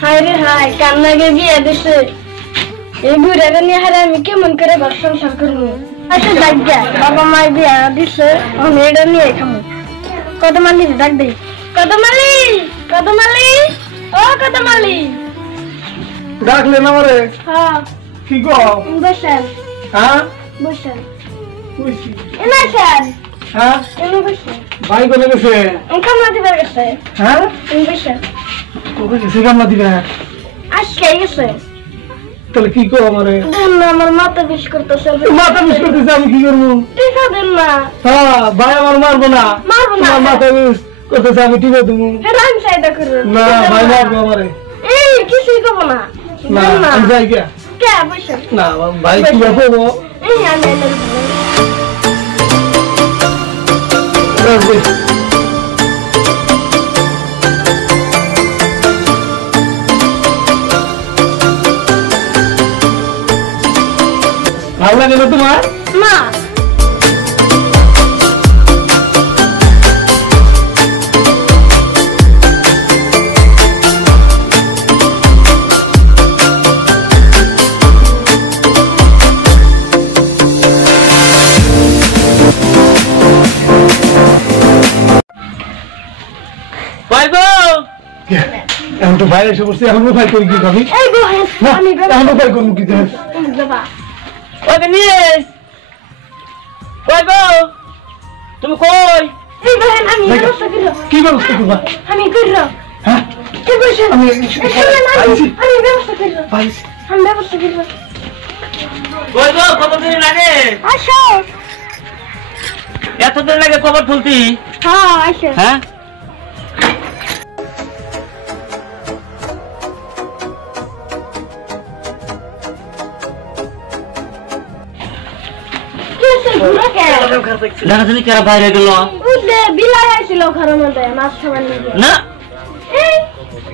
হায় রে হায় কান্নাকে বিয়ে দিছে এই বুড়াটা নিয়ে হারে আমি কেমন করে ঘর সংসার করবো আচ্ছা ডাক যা বাবা মায়ের বিয়ে দিছে আমি এটা নিয়ে খাবো কত মালি ডাক দে কত মালি ও কত মালি ডাকলে না মারে হ্যাঁ কি গো বসেন হ্যাঁ বসেন কইছি এনা স্যার হ্যাঁ এনে বসেন ভাই কোনে গেছে কামলা দিবার গেছে হ্যাঁ এনে বসেন কোকে গেছে কামলা দিবা আজকে গেছে তাহলে কি করো আমারে দেন না আমার মাথা বিষ করতেছে মাথা বিষ করতেছে আমি কি করবো টিকা দেন না হ্যাঁ ভাই আমার মারবো না তোমার মাথা বিষ করতেছে আমি টিকা দেবো রান সাইডা করুন না ভাই মারবো আমারে এই কিছুই করবো না না আমি যাই কে কে বসেন না ভাই কি করবো এই আমি ভালো লাগে না তোমার না এখন তো বাইরে এসে বসছি এখন ভাই করি কি কবি এই গো আমি এখন ভাই করবো কি বাবা ওকে নিয়ে কই গো তুমি কই এই বহেন আমি ব্যবস্থা করব কি ব্যবস্থা করবা আমি করব হ্যাঁ কি বসেন আমি আমি ব্যবস্থা করব পাইছি আমি ব্যবস্থা করব কই গো কতদিন লাগে আসো এতদিন লাগে কবর তুলতি হ্যাঁ আসো হ্যাঁ জানি কারা বাইরে গেল বুঝলে বিলাই আসছিল ঘরের মধ্যে মাছ খাবার নিয়ে না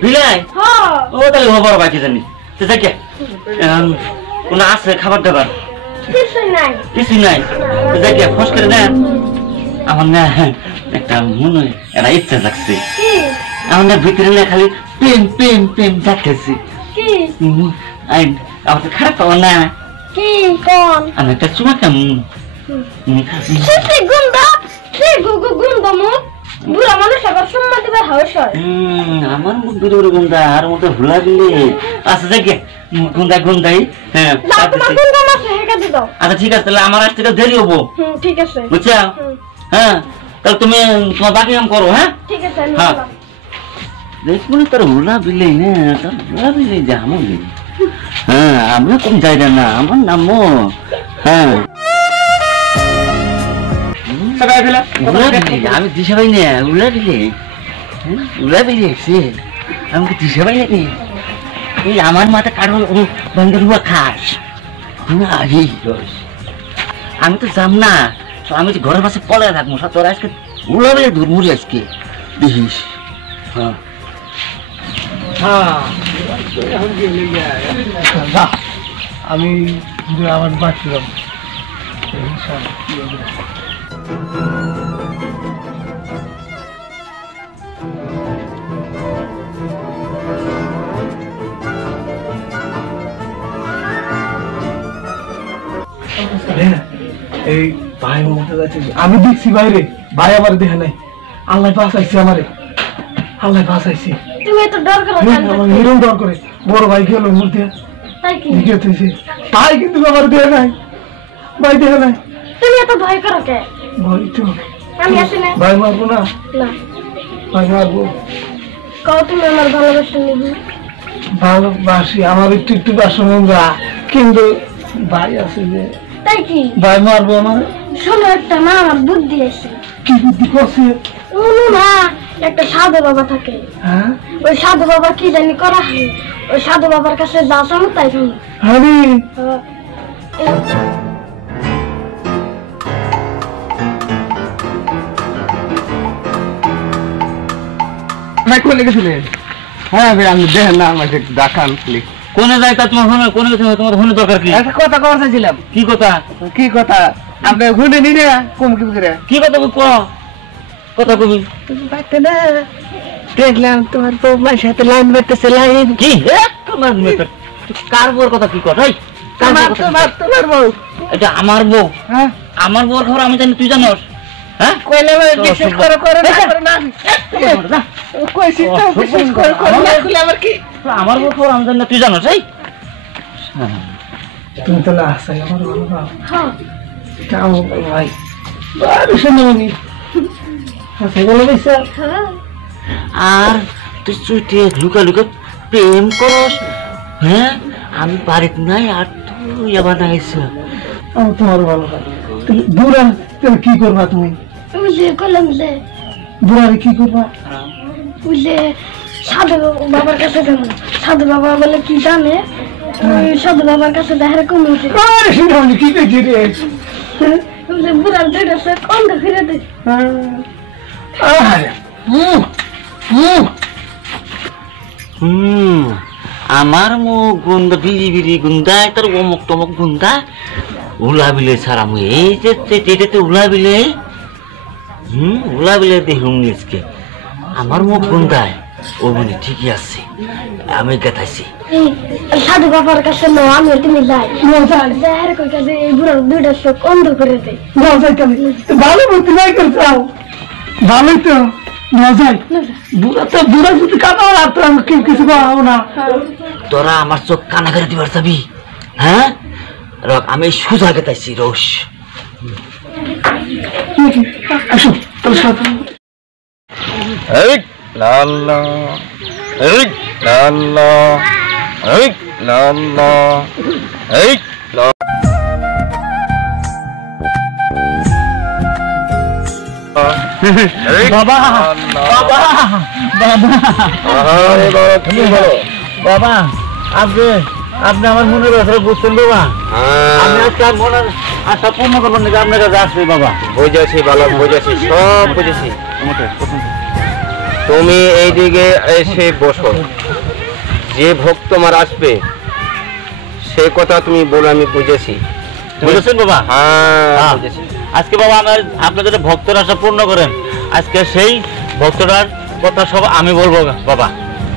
বিলাই হ্যাঁ ও তাহলে খবর বাকি জানি তো দেখে কোন আছে খাবার দাবার কিছু নাই নাই দেখে ফস করে না আমার না একটা মনে একটা ইচ্ছা লাগছে কি আমার ভিতরে না খালি প্রেম প্রেম প্রেম যাচ্ছে কি আমার তো খারাপ পাবো না কি কোন আমি একটা চুমা কেমন সে গুন্ডা সে গুগু গুন্ডা মুখ বুড়া মানুষ আবার সম্মান দিবার হাউস হয় আমার মুখ দূরে গুন্ডা আর মতো ভুলা দিলে আচ্ছা দেখে গুন্ডা গুন্ডাই হ্যাঁ তোমার গুন্ডা মাছ হেকা দি দাও আচ্ছা ঠিক আছে তাহলে আমার আসতে দেরি হবো ঠিক আছে বুঝছো হ্যাঁ তাহলে তুমি তোমার বাকি কাম করো হ্যাঁ ঠিক আছে হ্যাঁ দেখবো না তোর হুলা বিলে না তোর হুলা বিলে যাবো হ্যাঁ আমরা কোন জায়গা না আমার নামও হ্যাঁ আমি দিশা পাই না উলা দিলে আমাকে দিশা পাই নাকি এই আমার মাথা কারো বন্ধের হুয়া খাস আমি তো যাম না আমি তো ঘরের পাশে পলে থাকবো সব তোর আজকে উলা বেলে ধরমুড়ি আজকে দেখিস হ্যাঁ আমি আমার বাঁচলাম এই ভাই আমি দেখছি বাইরে ভাই আমার দেখে নাই আল্লাহ বাঁচাইছে আমারে আল্লাহ বাঁচাইছে তুমি এত ডর করো আমার এরকম ডর করে বড় ভাই গেল মূর্তি তাই কি ভাই কিন্তু আমার দেখে নাই ভাই দেখে নাই তুমি এত ভয় করো কে ভয় তো আমি আসি না ভাই মারবো না না ভাই মারবো কও তুমি আমার ভালোবাসা নিবি ভালোবাসি আমার একটু একটু বাসন কিন্তু ভাই আছে যে তাই কি ভাই মারবো আমার শোনো একটা না আমার বুদ্ধি আছে কি বুদ্ধি করছে না একটা সাধু বাবা থাকে হ্যাঁ ওই সাধু বাবা কি জানি করা হয় ওই সাধু বাবার কাছে যা চাও তাই শুনি আরে কোনে গেছিলেন হ্যাঁ ভাই আমি দেখেন না আমাকে দেখান প্লিজ কোনে যাই তা তোমার ফোনে কোনে গেছে তোমার ফোনে দরকার কি একটা কথা কওয়া চাইছিলাম কি কথা আপনি ঘুরে নিয়ে কম কি করে কি কথা কো কথা কবি পাইতে না দেখলাম তোমার বৌমার সাথে লাইন বেরতেছে লাইন কি তোমার মেয়ে কার বউর কথা কি কর এই তোমার বউ এটা আমার বউ হ্যাঁ আমার বউর খবর আমি জানি তুই জানোস হ্যাঁ কইলে বিশ্বাস করো না কইছি তো বিশ্বাস করো না খুলে আমার কি আমার বউর খবর আমি জানি না তুই জানোস এই তুমি তো না আসাই আমার ভালো না হ্যাঁ কাম ভাই বাড়ি শুনুনি হাসাই বলে দিছে আর তুই চুইতে লুকা লুকা প্রেম করস হ্যাঁ আমি বাড়িতে নাই আর তুই আবার নাইছ আমি তোমার ভালো না তুমি বুড়া তুমি কি করবা তুমি বুঝলে কলম যে বুড়ারে কি করবা বুঝলে সাধু বাবার কাছে যাবো সাধু বাবা বলে কি জানে ওই সাধু বাবার কাছে দেখা কমেছে আরে শুনুনি কি কইছি রে বুঝলে বুড়ার দুইটা সে কন্দ ফিরে দে আরে আমার মুখ গুন্দা বিড়ি বিড়ি গুন্দায় তার অমুক টমক গুন্দা উলা বিলে ছাড়া মুই এই যে এটাতে উলা বিলে উলা বিলে দেখুন আজকে আমার মুখ গুন্দায় ও মানে ঠিকই আছে আমি গেতাইছি সাধু বাবার কাছে নো আমি তুমি যাই যাই কই কাছে এই বুড়ার দুইটা সে কন্দ করে দে যাই তুমি ভালো বুদ্ধি নাই করছাও ভালোই তো না যাই বুড়া যদি কাটা আর তো আমি কিছু পাবো না তোরা আমার চোখ কানা করে দিবার যাবি হ্যাঁ রক আমি সোজা গেতাইছি রোশ আসো তোর সাথে এই লাল্লা এই লাল্লা এই লাল্লা এই বাবা বাবা বাবা আপনি আপনি আমার মনের কথা বুঝছেন বাবা আমি আজকে মনের আশা পূর্ণ করবেন নাকি আপনার কাছে আসবে বাবা বুঝেছি বালক বুঝেছি সব বুঝেছি তুমি এইদিকে এসে বসো যে ভক্ত আমার আসবে সে কথা তুমি বলো আমি বুঝেছি বুঝেছেন বাবা হ্যাঁ বুঝেছি আজকে বাবা আমার আপনাদের ভক্তের আশা পূর্ণ করেন আজকে সেই ভক্তটার কথা সব আমি বলবো বাবা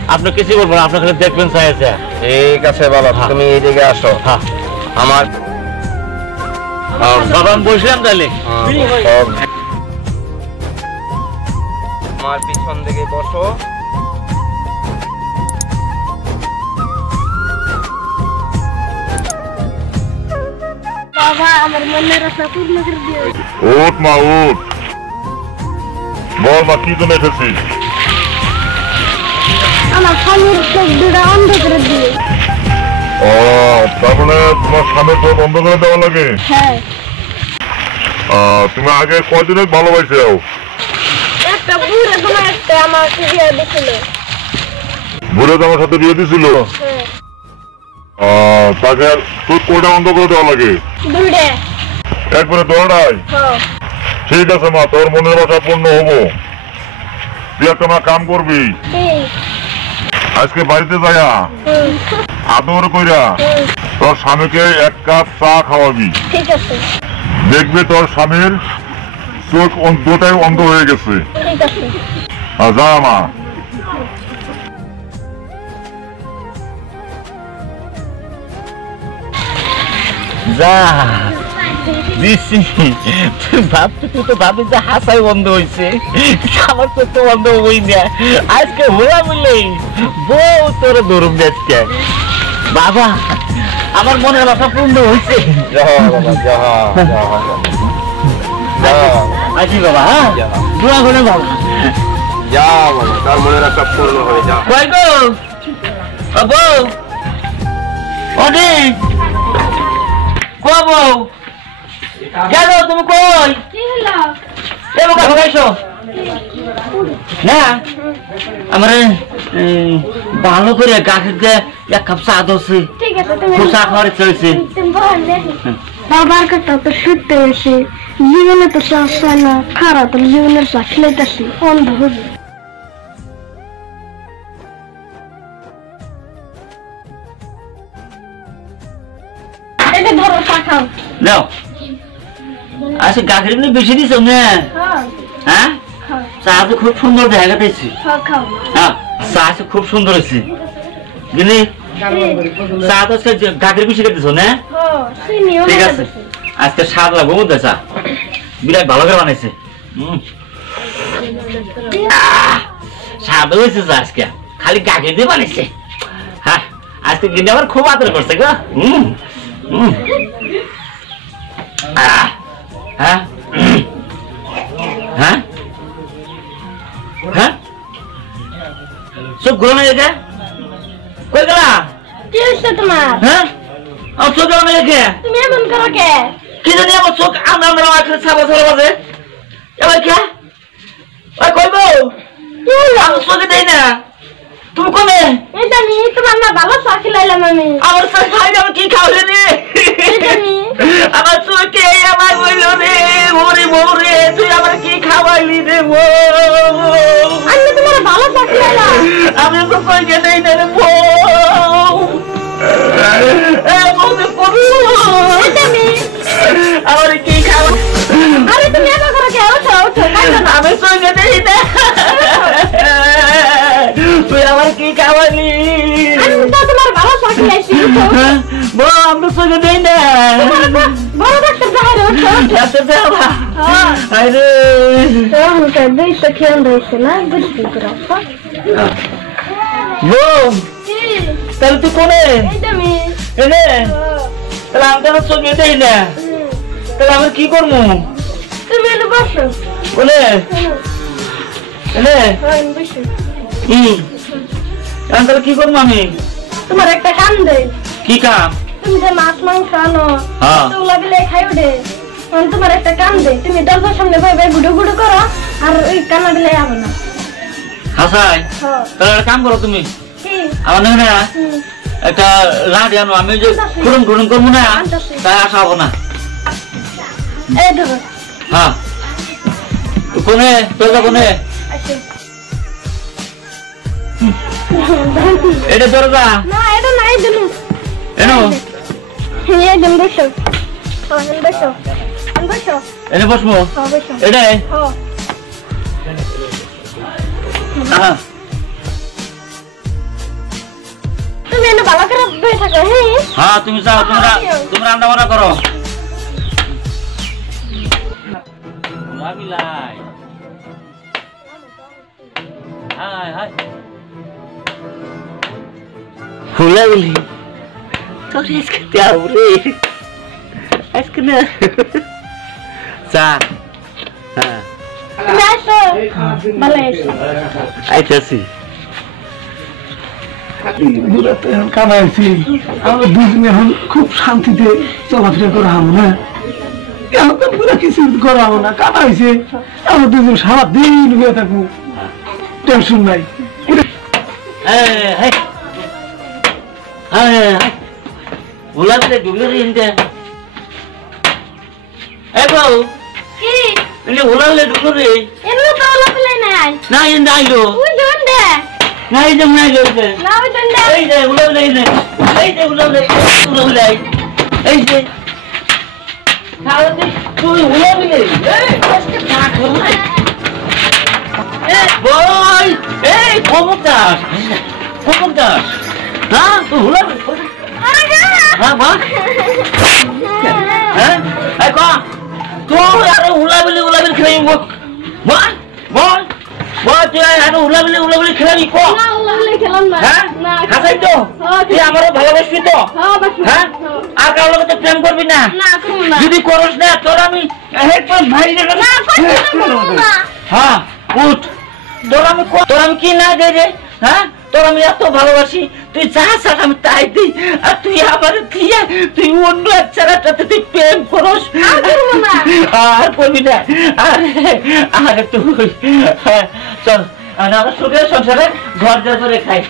আপনি কিছু বলবেন আপনার কাছে দেখবেন চাইছে ঠিক আছে বালক তুমি এইদিকে আসো হ্যাঁ আমার বাবা আমি বসলাম তাহলে আমার পিছন দিকে বসো বাবা আমার মনের আশা পূর্ণ করে দিও উঠ মা উঠ বল মা কি জন্য এসেছিস আমার স্বামীর চোখ দুটা অন্ধ করে দিও ও তার মানে তোমার স্বামীর চোখ বন্ধ করে দেওয়া লাগে হ্যাঁ তুমি আগে কয়দিনে ভালোবাসেও একটা বুড়া সময় একটা আমাকে বিয়ে দিছিল বুড়ে তোমার সাথে বিয়ে দিছিল হ্যাঁ তাকে তোর কোটা বন্ধ করে দেওয়া লাগে দুইটা একবারে দৌড়াই হ্যাঁ ঠিক আছে মা তোর মনের বাসা পূর্ণ হবো তুই একটা মা কাম করবি ঠিক আজকে বাড়িতে যায়া আদর কইরা তোর স্বামীকে এক কাপ চা খাওয়াবি ঠিক আছে দেখবে তোর স্বামীর চোখ দুটাই অন্ধ হয়ে গেছে ঠিক আছে যা মা যা দিছি তুই তো ভাবি যে হাসাই বন্ধ হয়েছে আমার তো তো বন্ধ হই না আজকে হলা বললেই বউ তোর দরুম আজকে বাবা আমার মনের বাসা পূর্ণ হয়েছে আসি বাবা হ্যাঁ দোয়া করে বাবা যা বাবা তার মনের আশা পূর্ণ হয়ে যা কই গো বউ অনেক বউ গেল তুমি কই কি হলো এবার কথা কইছো না আমার ভালো করে গাছের যে এক কাপ চা দোছে ঠিক আছে তুমি চা খাওয়ার চলছে তুমি বললে বাবার কথা তো শুনতে এসে জীবনে তো সমস্যা না খারাপ তো জীবনের চা খেলেতেছি অন্ধ হয়ে এটা ধরো চা খাও নাও আচ্ছা গাছের এমনি বেশি দিছ না হ্যাঁ হ্যাঁ হ্যাঁ চা তো খুব সুন্দর দেখা পেয়েছি। খাও চা খুব সুন্দর হয়েছে। গিনি চা তো গাছের পিছিয়ে দিছো না? ঠিক আছে, আজকে স্বাদ লাগবো মধ্যে চা বিরাট ভালো করে বানাইছে। স্বাদ হয়েছে চা আজকে, খালি গাছে দিয়ে বানাইছে। হ্যাঁ, আজকে গিনি আমার খুব আদর করছে গো। হ্যাঁ হ্যাঁ হ্যাঁ, চোখ ঘুরো না একে, কই গেলা? কি হচ্ছে তোমার? হ্যাঁ, আমার চোখ ঘুরো না একে। তুমি এমন করো কে? কি জানি আমার চোখ আমরা ছাপা ছাড়া বাজে। এবার কে? ওই কইবো আমি চোখে দেই না। তুমি কমে এটা আমি তোমার না ভালো চা খিলাইলাম আমি। আমার চোখ খাইলে আমি কি খাওয়ালে রে? আমার চোখে আমার বইল রে, ওরে মোরে তুই আমার কি খাওয়াইলি রে? আমি তোমার ভালো চা খিলাইলাম। আমি তো চোখে দেই না রে বউ। আমার কি খাওয়া? আরে তুমি এমন করো কে? ওঠো ওঠো, আমি চোখে দেই না। তুই আমার কি খাওয়ালি? আমি তো তোমার ভালো চা খিলাইছি। বউ আমরা চোখে দেই না। বড় ডাক্তার বাইরে ওঠো। ডাক্তার দেওয়া আরে তো দুইটা খেয়াল রয়েছে না, বুঝতে পারছো? বউ তাহলে তুই কোনে? এইটা আমি। এনে তাহলে আমি তো চোখে দেই না, তাহলে আমি কি করবো? তুমি এনে বসো। বলে এনে বসো। তাহলে কি করবো আমি? তোমার একটা কাম দে। কি কাম? তুমি যে মাছ মাংস আনো হ্যাঁ। তো লাগলে খাই ওঠে। তোমার একটা কাম দে, তুমি দরজার সামনে বসে গুডু গুডু করো আর ওই কানা দিলে যাবে না। হাসাই তাহলে একটা কাম করো তুমি, কি? আমার না একটা লাঠি আনো, আমি যে খুরুম খুরুম করবো না তাই আসা হবো না। এই ধরো। হ্যাঁ কোনে তোর কোনে? এটা দরজা না এটা নাই দিন। এনো এই দিন বসো। বসো বসো। এনে বসবো বসো। এটা তুমি এনে ভালো করে বসে থাকো। হ্যাঁ তুমি যাও, তোমরা রান্না বান্না করো। ফুলাবলি তোর আজকে দেও রে, আজকে না চা। হ্যাঁ তুমি আসো। ভালো এসো। আইতাছি। বুড়াতে এখন কামাইছি, আমরা দুজনে এখন খুব শান্তিতে চলাফেরা করা হবো না। এখন তো বুড়া কিছু করা হবো না, কামাইছে আমরা দুজন সারাদিন হয়ে থাকবো, টেনশন নাই। ফুলাবলি ঢুকলে রে ইন্দে বউ কি? ফুলাবলি ঢুকলো রে এমনি তো ওলা পেলাই নাই। না ইন্দে আইলো ওই জন দে। না এই যে মনে গেছে না ওই জন দে। এই যে ফুলাবলি এই যে ফুলাবলি এই যে তুই ফুলাবলি বই এই কমুকদাস হ্যাঁ তুই ফুলাবলি হ্যাঁ বল হ্যাঁ এই ক তুই আরে উলাবলি খেলাই বল বল বল তুই আরে উলাবলি খেলাই ক না ওলা পেলাই খেলাম না। হ্যাঁ না খাসাই তো তুই আমারও ভালোবাসবি তো? হ্যাঁ বাস। হ্যাঁ আর কারোর লগে তো প্রেম করবি না? না করব না। যদি করস না তোর আমি হেডফোন ভাই না করব না। হ্যাঁ উঠ, তোর আমি কি না দে রে? হ্যাঁ তোর আমি এত ভালোবাসি, তুই যা চাস আমি তাই দিই, আর তুই আমার দিয়ে তুই অন্য এক ছেলেটাতে তুই প্রেম করস। আর করবি না। আরে তুই চল আমরা সুখের সংসারে ঘর যা করে খাই।